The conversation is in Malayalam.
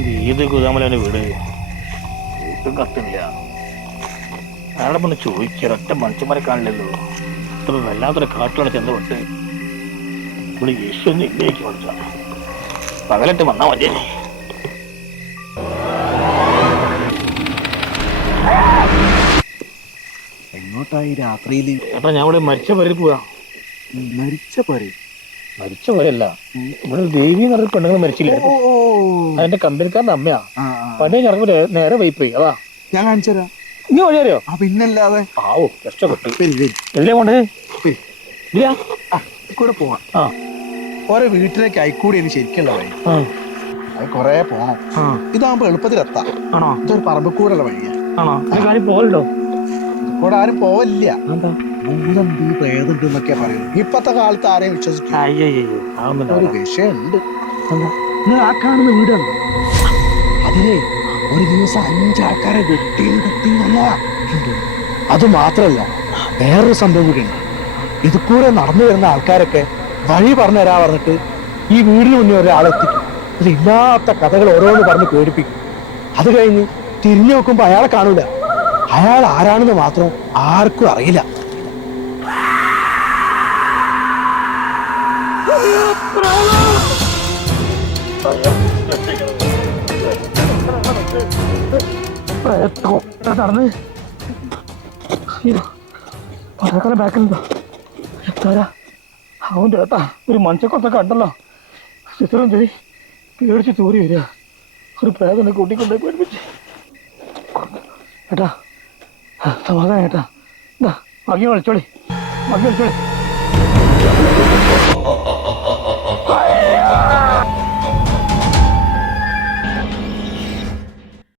ഏത് ഗുദാമലെ വീട് വീട്ടും കത്തില്ല. അയാളെ ഒന്ന് ചോദിക്കുക. ഒറ്റ മനുഷ്യന്മാരെ കാണില്ലല്ലോ. ഇത്ര വല്ലാത്തൊരു കാട്ടിലാണ് ചെന്ന് വിട്ട് ഇവിടെ യേശു ഒന്നും ഇല്ലേക്ക് പഠിച്ച പകലിട്ട് വന്നാ മതി. എങ്ങോട്ടായി രാത്രിയില്? ഏട്ടാ ഞാൻ ഇവിടെ മരിച്ച പേരിൽ പോവാ. മരിച്ച പോരല്ല, ഇവിടെ ദേവി എന്ന് പറഞ്ഞ പെണ്ണുങ്ങൾ മരിച്ചില്ല. അതിന്റെ കമ്പനിക്കാരന്റെ അമ്മയാ. പണ്ടേ ഇറങ്ങുമ്പോ നേരെ വൈപ്പോയി. അതാ ഞാൻ കാണിച്ചു തരാം. ഇനി വഴിയറിയോ? പിന്നല്ലാതെ. ആവോ കഷ്ടപ്പെട്ടു. എതിലേ പോണ്ടേ? ഇല്ല കൂടെ പോവാം. ഓരോ വീട്ടിലേക്ക് അയക്കൂടി എനിക്ക് ശരിക്കുള്ള വഴി. അത് കൊറേ പോണം. ഇതാകുമ്പോ എളുപ്പത്തിൽ എത്താം. ആണോ? ഇതൊരു പറമ്പിക്കൂടുള്ള വഴിയാ. ആണോ? കാര്യം പോകലുണ്ടോ? ഇവിടെ ആരും പോവില്ല. പ്രേതണ്ടെന്നൊക്കെ പറയുന്നത്. ഇപ്പത്തെ കാലത്ത് ആരെയും വിശ്വസിക്കും. ഒരു വിഷയമുണ്ട്. ആ കാണുന്ന വീടാണ്. അതേ ഒരു ദിവസം 5 ആൾക്കാരെ വെട്ടിയും വന്നതാ. അത് മാത്രല്ല, വേറൊരു സംഭവം കൂടിയുണ്ട്. ഇത് കൂടെ നടന്നു വരുന്ന ആൾക്കാരൊക്കെ വഴി പറഞ്ഞു തരാ പറഞ്ഞിട്ട് ഈ വീടിന് മുന്നേ ഒരാളെത്തിക്കും. അതില്ലാത്ത കഥകൾ ഓരോന്ന് പറഞ്ഞ് പേടിപ്പിക്കും. അത് കഴിഞ്ഞ് തിരിഞ്ഞു നോക്കുമ്പോ അയാളെ കാണൂല. അയാൾ ആരാണെന്ന് മാത്രം ആർക്കും അറിയില്ല. നടന്ന് പഴക്കാലം ബാക്കിലുണ്ടോ? അവൻ്റെ ഏട്ടാ ഒരു മനുഷ്യക്കൊത്തൊക്കെ ഉണ്ടല്ലോ. ചിത്രം ചെയ് പേടിച്ച് തൂരി വരിക. ഒരു പ്രേതനെ കൂട്ടിക്കൊണ്ടേ പേടിപ്പിച്ച്. ഏട്ടാ സമാധാനം ഏട്ടാ. എന്താ മകി വിളിച്ചോളി, മകി വിളിച്ചോളി.